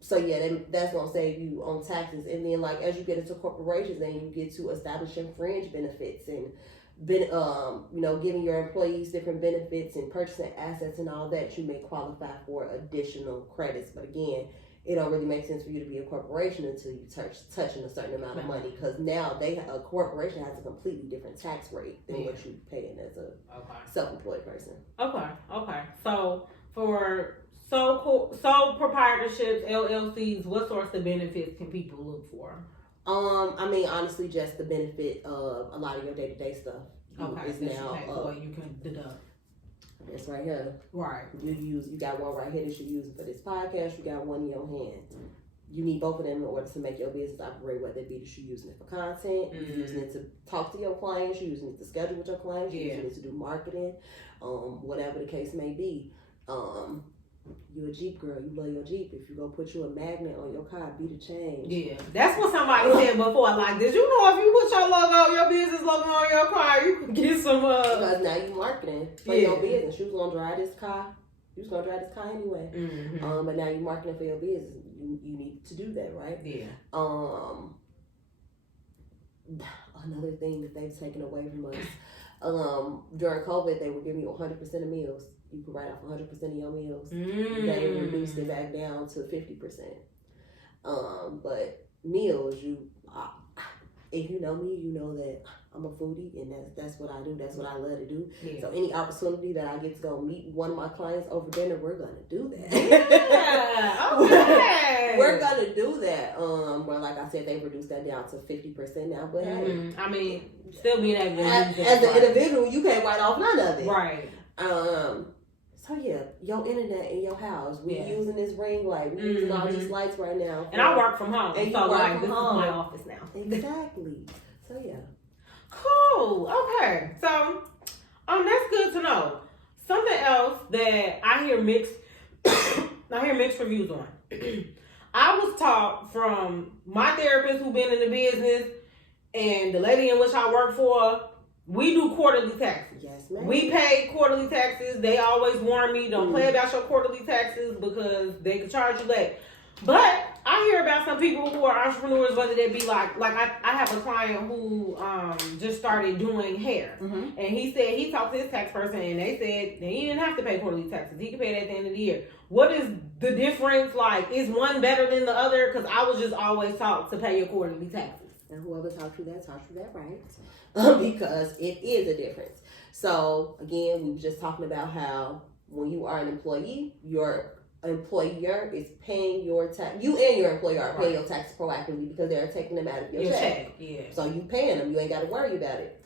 So yeah, that's gonna save you on taxes. And then like as you get into corporations, then you get to establishing fringe benefits and giving your employees different benefits and purchasing assets and all that. You may qualify for additional credits, but again, it don't really make sense for you to be a corporation until you touching a certain amount of money, because now a corporation has a completely different tax rate than what you paying as a self-employed person. Okay. So for sole proprietorships, LLCs, what sorts of benefits can people look for? Honestly, just the benefit of a lot of your day-to-day stuff. Is now you can deduct. It's right here. Right. You got one right here that you're using for this podcast. You got one in your hand. You need both of them in order to make your business operate, whether it be that you're using it for content, you're using it to talk to your clients, you're using it to schedule with your clients, you're using it to do marketing, whatever the case may be. You a Jeep girl, you love your Jeep. If you go put you a magnet on your car, be the change. Yeah, that's what somebody said before. Like, did you know if you put your logo, your business logo on your car, you can get some Because now you marketing for your business. You was gonna drive this car. You was gonna drive this car anyway. Mm-hmm. But now you marketing for your business. You need to do that, right? Yeah. Another thing that they've taken away from us. During COVID, they were giving you 100% of meals. You could write off 100% of your meals. They reduced it back down to 50%. But meals, if you know me, you know that I'm a foodie, and that's what I do. That's what I love to do. Yeah. So any opportunity that I get to go meet one of my clients over dinner, we're gonna do that. Yeah. Okay. We're gonna do that. But like I said, they reduced that down to 50% now. But hey, I mean, still being able to as an individual, you can't write off none of it. Right. So yeah, your internet in your house. We're using this ring light. We're using all these lights right now. And I work from home. And so like, this is my office now. Exactly. So yeah. Cool. Okay. So, that's good to know. Something else that I hear mixed reviews on. I was taught from my therapist who's been in the business and the lady in which I work for, we do quarterly taxes. Yes, ma'am. We pay quarterly taxes. They always warn me, don't play about your quarterly taxes because they can charge you late. But I hear about some people who are entrepreneurs, whether they be like I have a client who just started doing hair. Mm-hmm. And he said he talked to his tax person and they said that he didn't have to pay quarterly taxes. He could pay it at the end of the year. What is the difference? Like, is one better than the other? Because I was just always taught to pay your quarterly taxes. And whoever taught you that right. Because it is a difference. So again, we were just talking about how when you are an employee, your employer is paying your tax. You and your employer are paying your taxes proactively because they're taking them out of your check. Yeah. So you paying them. You ain't got to worry about it.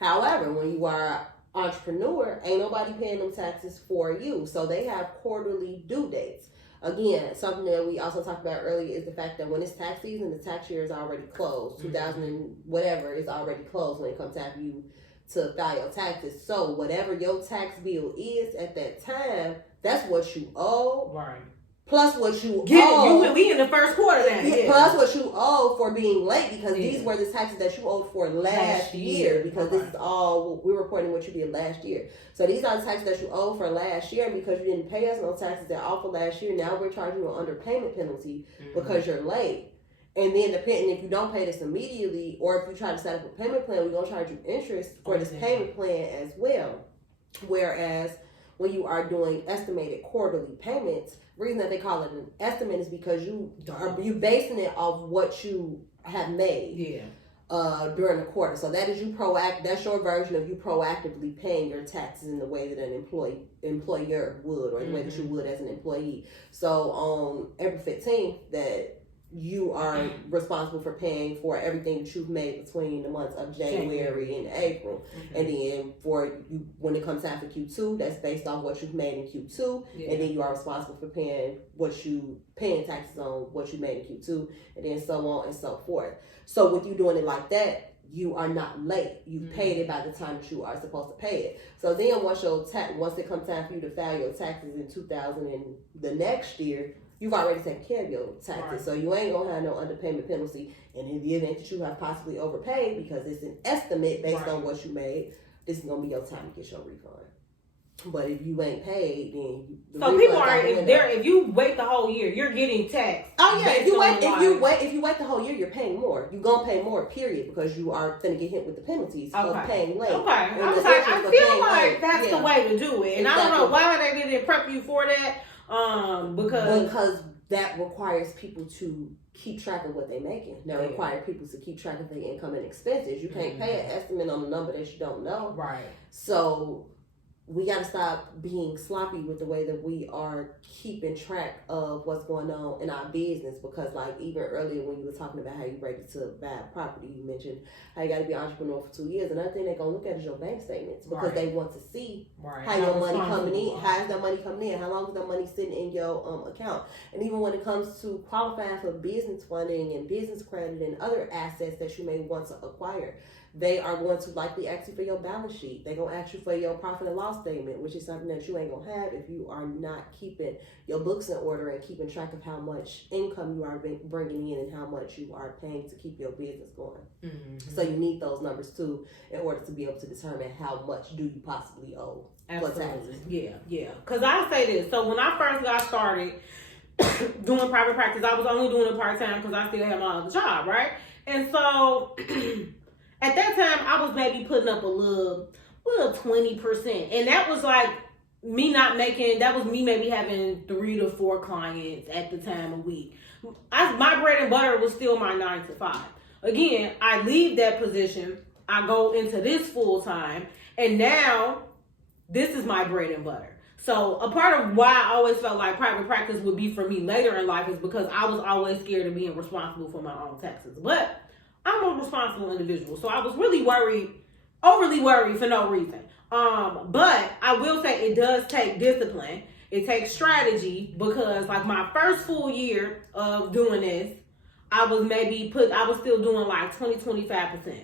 However, when you are an entrepreneur, ain't nobody paying them taxes for you. So they have quarterly due dates. Again, something that we also talked about earlier is the fact that when it's tax season, the tax year is already closed. 2000 and whatever is already closed when it comes time for you to file your taxes. So whatever your tax bill is at that time, that's what you owe. Right. Plus what you owe. We in the first quarter now. Yeah. Plus what you owe for being late, because these were the taxes that you owed for last year. Because this is all, we're reporting what you did last year. So these are the taxes that you owe for last year. And because you didn't pay us no taxes that all for last year, now we're charging you an underpayment penalty because you're late. And then depending if you don't pay this immediately, or if you try to set up a payment plan, we're going to charge you interest for this payment plan as well. Whereas when you are doing estimated quarterly payments, the reason that they call it an estimate is because you basing it off what you have made during the quarter. So that is that's your version of you proactively paying your taxes in the way that an employer would, or the way that you would as an employee. So on April 15th, that you are responsible for paying for everything that you've made between the months of January and April. And then for you, when it comes time for Q2, that's based off what you've made in Q2. And then you are responsible for paying taxes on what you made in Q2, and then so on and so forth. So with you doing it like that, you are not late. You paid it by the time that you are supposed to pay it. So then once it comes time for you to file your taxes in 2000 and the next year, you've already taken care of your taxes. Right. So you ain't gonna have no underpayment penalty. And in the event that you have possibly overpaid, because it's an estimate based on what you made, this is gonna be your time to get your refund. But if you ain't paid, then so people are if you wait the whole year, you're getting taxed. Oh yeah, if you wait the whole year, you're paying more. You're gonna pay more, period, because you are gonna get hit with the penalties of paying late. Okay, I feel like that's the way to do it, and I don't know why they didn't prep you for that. Because that requires people to keep track of what they're making. That requires people to keep track of their income and expenses. You can't pay an estimate on a number that you don't know. Right. So we got to stop being sloppy with the way that we are keeping track of what's going on in our business, because like even earlier when you were talking about how you ready to buy property, you mentioned how you got to be an entrepreneur for 2 years. Another thing they're going to look at is your bank statements, because they want to see how your money coming in, how is that money coming in, how long is that money sitting in your account. And even when it comes to qualifying for business funding and business credit and other assets that you may want to acquire, they are going to likely ask you for your balance sheet. They're going to ask you for your profit and loss statement, which is something that you ain't going to have if you are not keeping your books in order and keeping track of how much income you are bringing in and how much you are paying to keep your business going. So you need those numbers too in order to be able to determine how much do you possibly owe for taxes. Yeah. Because I say this. So when I first got started doing private practice, I was only doing it part-time because I still had my other job, right? And so at that time, I was maybe putting up a little 20%. And that was like me maybe having 3 to 4 clients at the time a week. My bread and butter was still my 9 to 5. Again, I leave that position, I go into this full time, and now this is my bread and butter. So a part of why I always felt like private practice would be for me later in life is because I was always scared of being responsible for my own taxes. But I'm a responsible individual, so I was really overly worried for no reason. But I will say it does take discipline. It takes strategy, because like my first full year of doing this, I was still doing like 20-25%.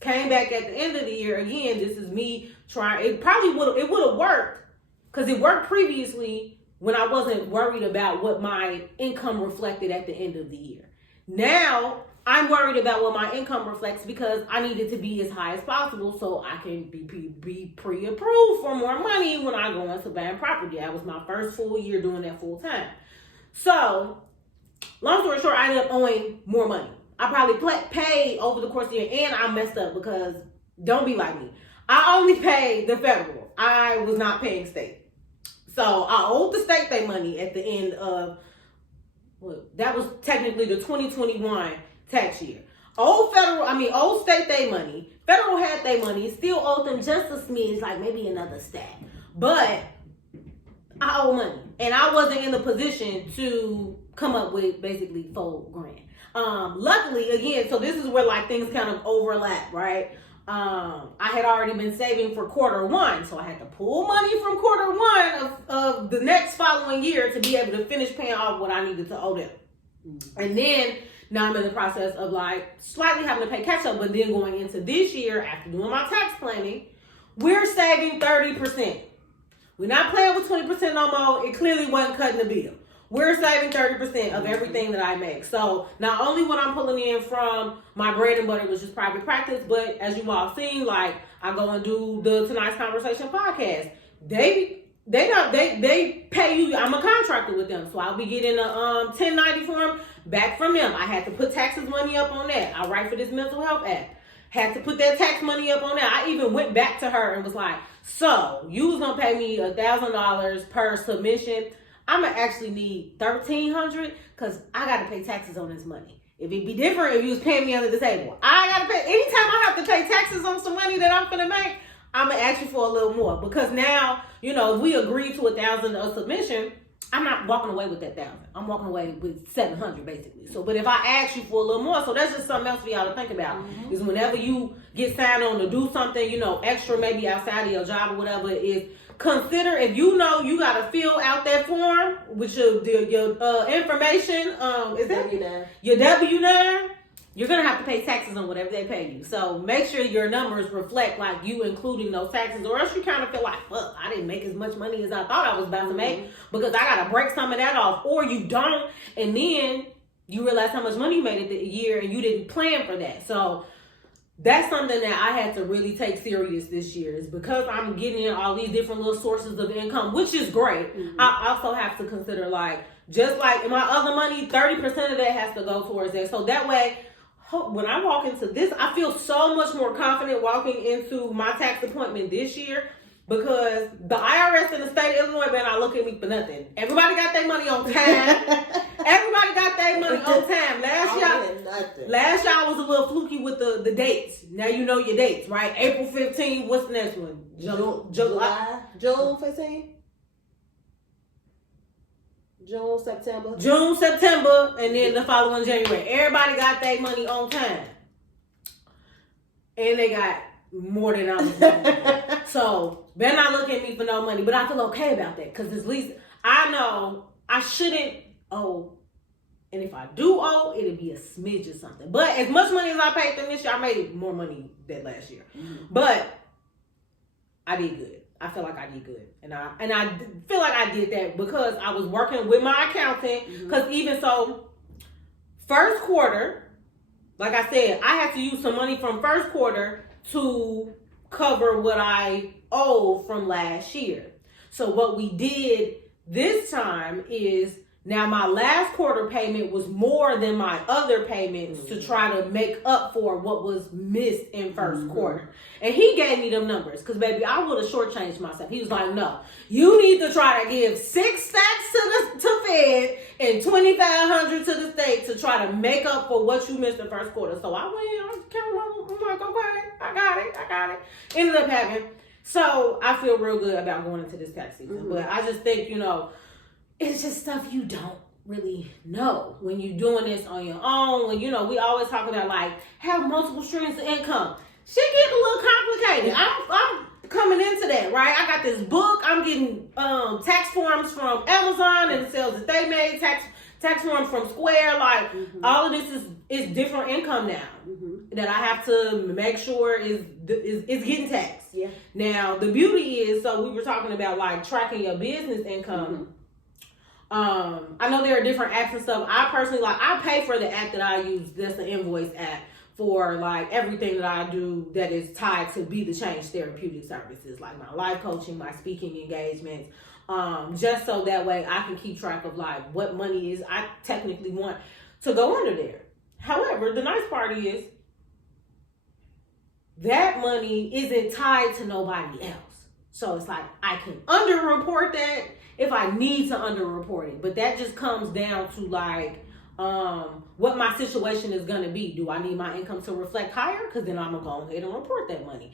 Came back at the end of the year again. This is me trying. It would have worked, because it worked previously when I wasn't worried about what my income reflected at the end of the year. Now I'm worried about what my income reflects, because I need it to be as high as possible so I can be pre-approved for more money when I go into buying property. That was my first full year doing that full time. So long story short, I ended up owing more money. I probably paid over the course of the year, and I messed up because don't be like me. I only paid the federal. I was not paying state. So I owed the state their money at the end of, that was technically the 2021 tax year. Old state their money. Federal had their money. Still owed them just a smidge, like maybe another stack. But I owe money, and I wasn't in the position to come up with basically $4,000. Luckily, again, so this is where like things kind of overlap, right? I had already been saving for Q1, so I had to pull money from Q1 of the next following year to be able to finish paying off what I needed to owe them. And then now I'm in the process of like slightly having to pay catch up, but then going into this year after doing my tax planning, we're saving 30%. We're not playing with 20% no more. It clearly wasn't cutting the bill. We're saving 30% of everything that I make. So not only what I'm pulling in from my bread and butter, which is private practice, but as you all seen, like I go and do the Tonight's Conversation podcast. They pay you. I'm a contractor with them, so I'll be getting a 1090 form back from them. I had to put taxes money up on that. I write for this mental health act. Had to put that tax money up on that. I even went back to her and was like, so you was gonna pay me $1,000 per submission. I'm gonna actually need $1,300 because I gotta pay taxes on this money. If it'd be different if you was paying me under the table. I gotta pay, anytime I have to pay taxes on some money that I'm gonna make, I'm gonna ask you for a little more, because now, if we agree to $1,000 a submission, I'm not walking away with that 1,000. I'm walking away with 700 basically. So, but if I ask you for a little more, so that's just something else for y'all to think about. Mm-hmm. Is whenever you get signed on to do something, extra, maybe outside of your job or whatever, is consider if you know you got to fill out that form with your information. Is that W-9? Your W-9. You're going to have to pay taxes on whatever they pay you. So make sure your numbers reflect like you including those taxes, or else you kind of feel like, fuck, I didn't make as much money as I thought I was about to make because I got to break some of that off. Or you don't, and then you realize how much money you made in the year and you didn't plan for that. So that's something that I had to really take serious this year, is because I'm getting in all these different little sources of income, which is great. Mm-hmm. I also have to consider, like, just like in my other money, 30% of that has to go towards that. So that way, when I walk into this, I feel so much more confident walking into my tax appointment this year, because the IRS in the state of Illinois better not look at me for nothing. Everybody got their money on time. Everybody got their money on time. Last year I was a little fluky with the dates. Now you know your dates, right? April 15th. What's the next one? July. June 15th. June, September, and then the following January. Everybody got their money on time. And they got more than I was doing. So, better not look at me for no money. But I feel okay about that, because at least I know I shouldn't owe. And if I do owe, it'll be a smidge or something. But as much money as I paid them this year, I made more money than last year. Mm-hmm. But I did good. I feel like I did good. And I feel like I did that because I was working with my accountant. Because even so, first quarter, like I said, I had to use some money from first quarter to cover what I owe from last year. So what we did this time is, now my last quarter payment was more than my other payments to try to make up for what was missed in first quarter. And he gave me them numbers, because baby, I would have shortchanged myself. He was like, no, you need to try to give 6 stacks to Fed and 2,500 to the state to try to make up for what you missed in first quarter. So I went, I'm like, okay, I got it. Ended up having. So I feel real good about going into this tax season. But I just think, it's just stuff you don't really know when you're doing this on your own. When, we always talk about, like, have multiple streams of income. Shit getting a little complicated. I'm coming into that, right? I got this book. I'm getting tax forms from Amazon and the sales that they made, tax forms from Square. Like, all of this is different income now that I have to make sure is getting taxed. Yeah. Now, the beauty is, so we were talking about, like, tracking your business income. I know there are different apps and stuff. I personally, I pay for the app that I use. That's the Invoice app for, like, everything that I do that is tied to Be the Change therapeutic services, like my life coaching, my speaking engagements, just so that way I can keep track of, like, what money is I technically want to go under there. However, the nice part is that money isn't tied to nobody else. So it's like I can underreport that if I need to underreport it. But that just comes down to, like, what my situation is going to be. Do I need my income to reflect higher? Because then I'm going to go ahead and report that money.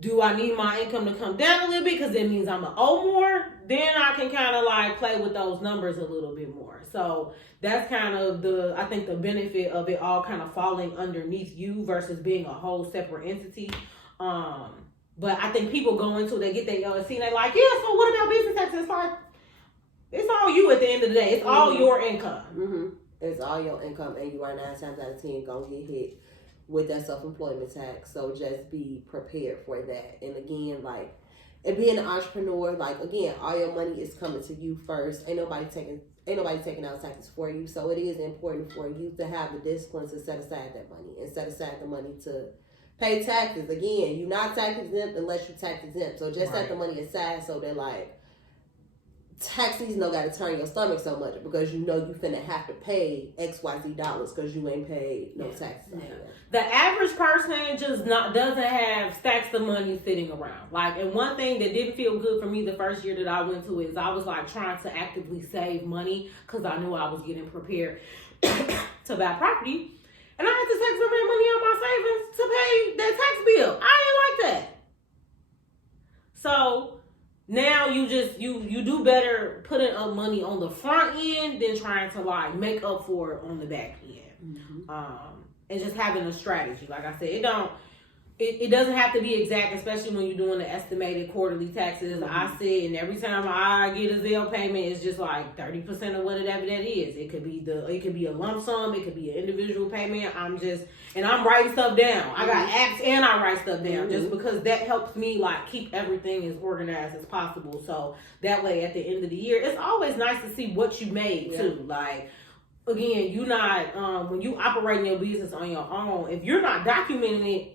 Do I need my income to come down a little bit? Because it means I'm going to owe more. Then I can kind of, like, play with those numbers a little bit more. So that's kind of the benefit of it all kind of falling underneath you versus being a whole separate entity. But I think people go into, they get their LLC and they're like, yeah, so what about business taxes? It's like, it's all you at the end of the day. It's all your income. It's all your income, and you are 9 times out of 10 gonna get hit with that self-employment tax. So just be prepared for that. And again, like, and being an entrepreneur, like, again, all your money is coming to you first. Ain't nobody taking out taxes for you. So it is important for you to have the discipline to set aside that money and set aside the money to pay taxes. Again, you're not tax exempt unless you're tax exempt. So just set the money aside so that, like, tax season don't gotta turn your stomach so much, because you know you finna have to pay XYZ dollars because you ain't paid no taxes. The average person just doesn't have stacks of money sitting around. Like, and one thing that didn't feel good for me the first year that I went to is I was, like, trying to actively save money because I knew I was getting prepared to buy property. And I had to take some of that money out of my savings to pay that tax bill. I ain't like that. So now you just you do better putting up money on the front end than trying to like make up for it on the back end. And just having a strategy. Like I said, it doesn't have to be exact, especially when you're doing the estimated quarterly taxes. I said, and every time I get a Zelle payment, it's just like 30% of whatever that is. It could be a lump sum, it could be an individual payment. I'm writing stuff down. I got apps and I write stuff down just because that helps me like keep everything as organized as possible. So that way, at the end of the year, it's always nice to see what you made too. Like, again, you not when you operating your business on your own, if you're not documenting it.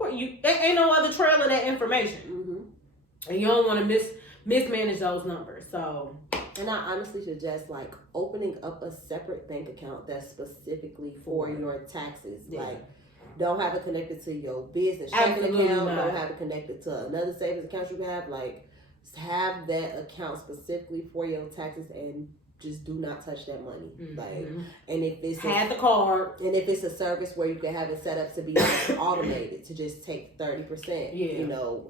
There ain't no other trail of that information, and you don't want to mismanage those numbers. So, and I honestly suggest like opening up a separate bank account that's specifically for your taxes. Like, don't have it connected to your business checking account. Don't have it connected to another savings account you have. Like, have that account specifically for your taxes and just do not touch that money. Like, and if it's the card, and if it's a service where you can have it set up to be like automated to just take 30%, you know,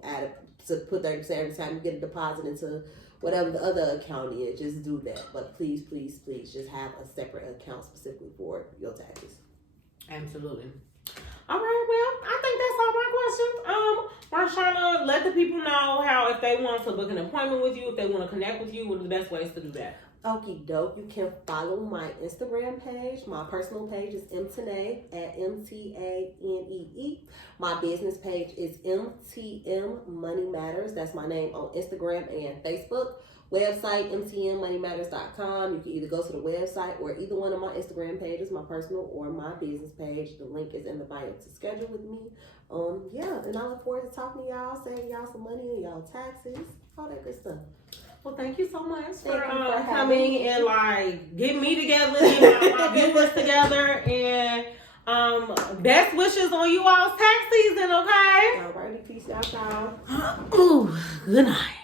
to put 30% every time you get a deposit into whatever the other account is, just do that. But please, please, please, just have a separate account specifically for your taxes. Absolutely. All right, well, I think that's all my questions. Marshawna, let the people know how, if they want to book an appointment with you, if they want to connect with you, what are the best ways to do that? Okie doke. You can follow my Instagram page. My personal page is mtane at MTANEE. My business page is MTM Money Matters. That's my name on Instagram and Facebook. Website, mtmmoneymatters.com. You can either go to the website or either one of my Instagram pages, my personal or my business page. The link is in the bio to schedule with me. And I look forward to talking to y'all, saving y'all some money on y'all taxes, all that good stuff. Well, thank you so much for coming and like getting me together and my viewers together. And best wishes on you all's tax season, okay? All righty, peace out, y'all. Ooh, good night.